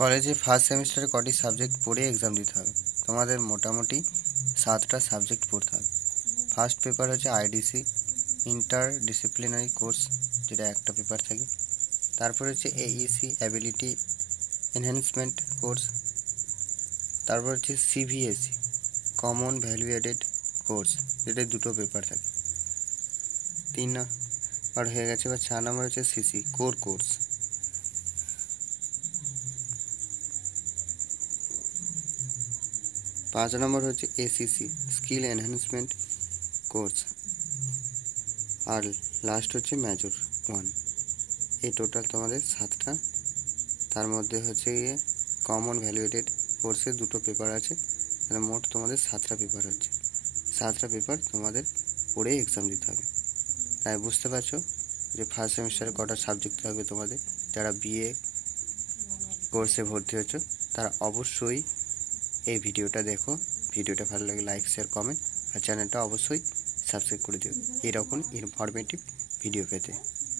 কলেজে ফার্স্ট সেমিস্টারে কটি সাবজেক্ট পড়ে এক্সাম দিতে হবে? তোমাদের মোটামুটি 7টা সাবজেক্ট পড়তে হবে। ফার্স্ট পেপার হচ্ছে আইডিসি, ইন্টার ডিসিপ্লিনারি কোর্স, যেটা একটা পেপার থাকে। তারপর হচ্ছে এইসি, অ্যাবিলিটি এনহ্যান্সমেন্ট কোর্স। তারপর হচ্ছে সিভিএসই, কমন ভ্যালু এডেড কোর্স, যেটা দুটো পেপার থাকে। 3 নম্বর হয়ে গেছে। বা 4 নম্বর হচ্ছে সিসি, কোর কোর্স। 5 নম্বর হচ্ছে এসিসি, স্কিল এনহ্যান্সমেন্ট কোর্স। আর লাস্ট হচ্ছে মেজর 1। এই টোটাল তোমাদের 7টা। তার মধ্যে হচ্ছে গিয়ে কমন ভ্যালুয়েটেড কোর্সের দুটো পেপার আছে। তাহলে মোট তোমাদের 7টা পেপার হচ্ছে। 7টা পেপার তোমাদের পড়ে এক্সাম দিতে হবে। তাই বুঝতে পারছো যে ফার্স্ট সেমিস্টারে কটা সাবজেক্ট থাকবে তোমাদের। যারা বিএ কোর্সে ভর্তি হচ্ছ তারা অবশ্যই এই ভিডিওটা দেখো। ভিডিওটা ভালো লাগে লাইক, শেয়ার, কমেন্ট, আর চ্যানেলটা অবশ্যই সাবস্ক্রাইব করে দিও এরকম ইনফরমেটিভ ভিডিও পেতে।